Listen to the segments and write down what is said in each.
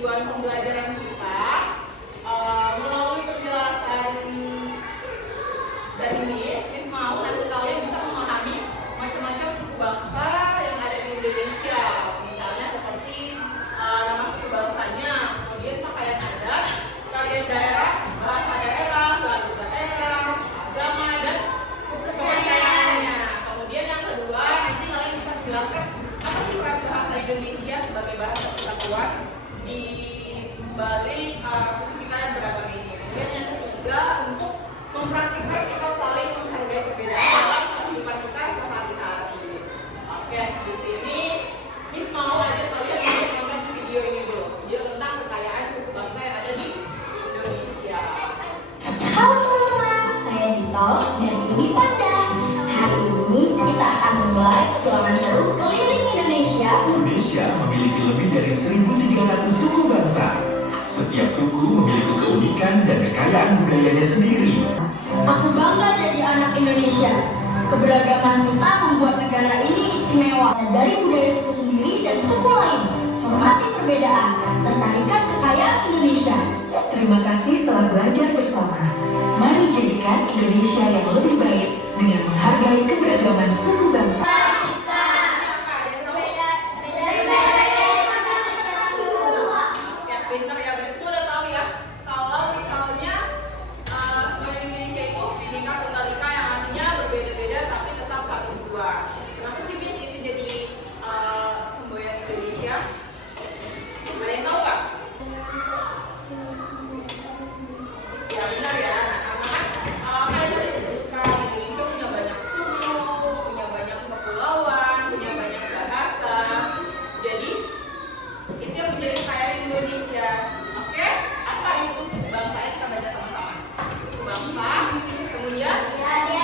tujuan pembelajaran kita melalui penjelasan dari Miss mau nanti kalian bisa memahami macam-macam suku bangsa yang ada di Indonesia. Misalnya seperti nama suku bangsanya, kemudian pakaian adat, tarian daerah, bahasa daerah, lagu daerah, agama, dan kepercayaannya. Kemudian yang kedua, nanti kalian bisa jelaskan apa sih surat bahasa Indonesia sebagai bahasa kesatuan di balik kita yang beragam ini. Kemudian yang ketiga, untuk mempraktikkan kita saling menghargai perbedaan dalam kehidupan kita sehari-hari. Oke, di sini Miss mau ajak kalian untuk nonton video ini dulu. Video tentang kekayaan suku bangsa yang ada di Indonesia. Halo teman-teman, saya Dito dan ini Panda. Hari ini kita akan memulai petualangan seru keliling Indonesia. Indonesia memiliki lebih dari 1.300 suku bangsa. Setiap suku memiliki keunikan dan kekayaan budayanya sendiri. Aku bangga jadi anak Indonesia. Keberagaman kita membuat negara ini istimewa. Dari budaya suku sendiri dan suku lain. Hormati perbedaan, lestarikan kekayaan Indonesia. Terima kasih telah belajar bersama. Mari jadikan Indonesia yang lebih baik dengan menghargai keberagaman suku bangsa. Pinter ya, berarti semua udah tahu ya. Kalau misalnya sebagai Indonesia itu Bhinneka Tunggal Ika yang artinya berbeda-beda tapi tetap satu dua. Kenapa sih Miss itu jadi semboyan Indonesia? Ada yang tahu nggak? Ya benar ya. Karena kan kayak tadi disebutkan Indonesia punya banyak suku, punya banyak kepulauan, punya banyak bahasa. Jadi itu yang menjadi kekayaan Indonesia. Oke? Apa itu suku bangsa? Kita baca sama-sama. Suku bangsa, kemudian tadi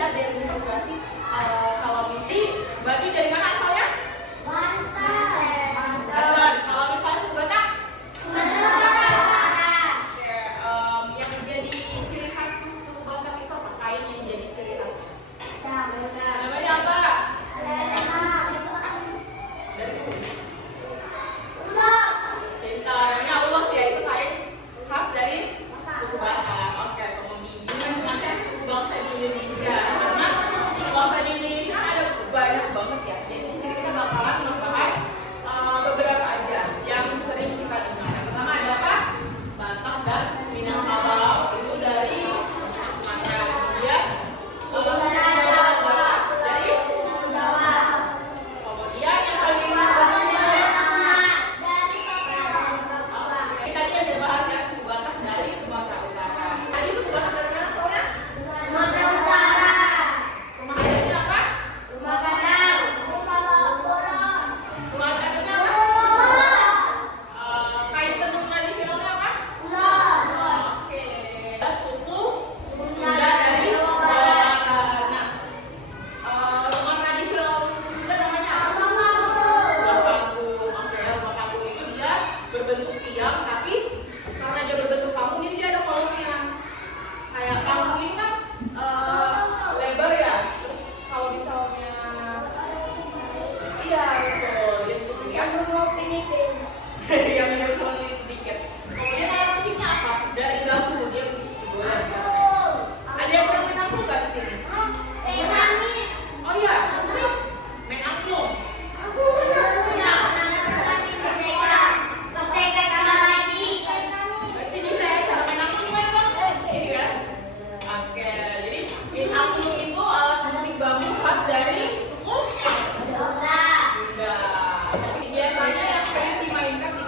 ada yang menginterogasi kalau mesti Babi dari mana asalnya? Banten. Kalau misalnya suku Batak? Oke, yang menjadi ciri khas suku Batak itu apa? Kain yang jadi ciri khas. Namanya apa? Pintarnya ulos ya, itu kain khas dari suku Batak. Oke, kemudian macam suku bangsa di Indonesia. Karena suku bangsa di Indonesia ada banyak banget ya. Jadi di sini kita bakalan membahas beberapa aja yang sering kita dengar. Yang pertama ada apa? Batak dan Minangkabau. Itu dari Sumatera. Kemudian dari kemudian yang paling tadi ada bahas ya suku Batak dari Sumatera Utara. Tadi suku Batak dari mana soalnya? Rumah adatnya apa? Rumah adatnya apa? Kain tenun tradisionalnya apa? Oke. Suku Sunda dari Baladana. Rumah tradisional suku Sunda namanya apa? Rumah panggung. Oke, rumah panggung itu dia berbentuk tiang, tapi karena dia berbentuk panggung, jadi dia ada kolomnya. Kayak panggung ini kan lebar ya. Terus kalau misalnya, iya betul, dia bentuk tiang. Yang mirip sama ini sedikit. Kemudian alat musiknya apa? Dari bambu dia digoreng. Ada yang pernah main angklung nggak di sini? Oh iya, main angklung. Berarti bisa ya cara main angklung gimana Bang? Ini kan? Oke, jadi main angklung itu alat musik bambu khas dari suku Sunda. Biasanya yang sering dimainkan di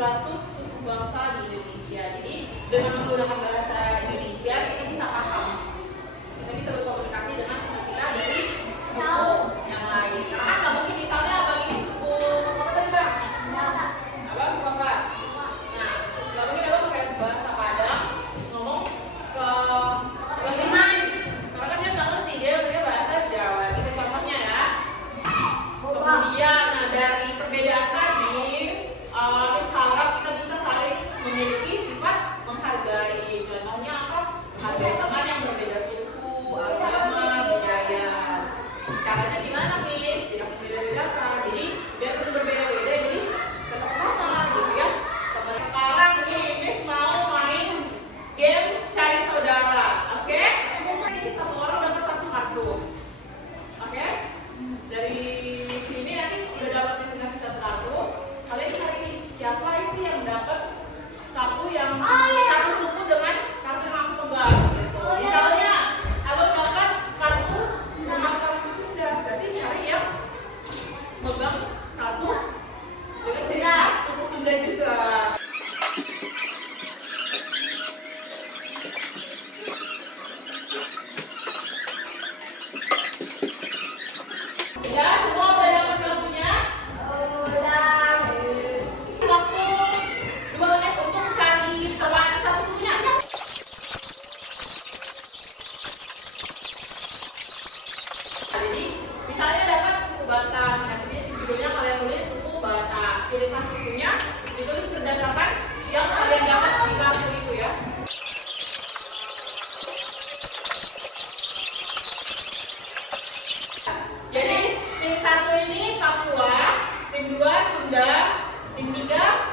700 suku bangsa di Indonesia. Jadi dengan menggunakan bahasa Indonesia kita bisa paham, kita bisa berkomunikasi dengan teman kita dari suku yang lain. Karena kan nggak mungkin misalnya abang ini suku apa tadi bang? Abang suku apa? Nah, nggak mungkin abang pakai bahasa Padang ngomong ke teman, karena kan dia nggak ngerti, dia bahasa Jawa. Kita contohnya ya. Kemudian, nah dari perbedaan tadi, harap kita bisa saling memiliki sifat menghargai. Contohnya apa? Menghargai teman yang berbeda suku, agama, budaya. Caranya gimana, Miss? Tidak membeda-bedakan. Jadi biar kita berbeda-beda, jadi tetap sama, gitu ya. Sekarang nih, Miss mau main game cari saudara, oke? Jadi satu orang dapat satu kartu, oke? Dari sini nanti udah dapat masing-masing satu kartu. Kalian cari nih, siapa sih yang dapat kartu yang satu suku dengan kartu yang aku pegang gitu. Misalnya, abang dapat kartu dengan kartu Sunda, berarti cari yang megang kartu dengan ciri khas suku Sunda juga. Ya, semua udah dapat kartunya? Waktu 2 menit untuk cari teman satu sukunya. Jadi, misalnya dapat suku Batak. Nah, di sini judulnya kalian tulis suku Batak. Ciri khas sukunya ditulis berdasarkan yang kalian dapat di kartu itu ya. Jadi tim 1 ini Papua, tim 2 Sunda, tim 3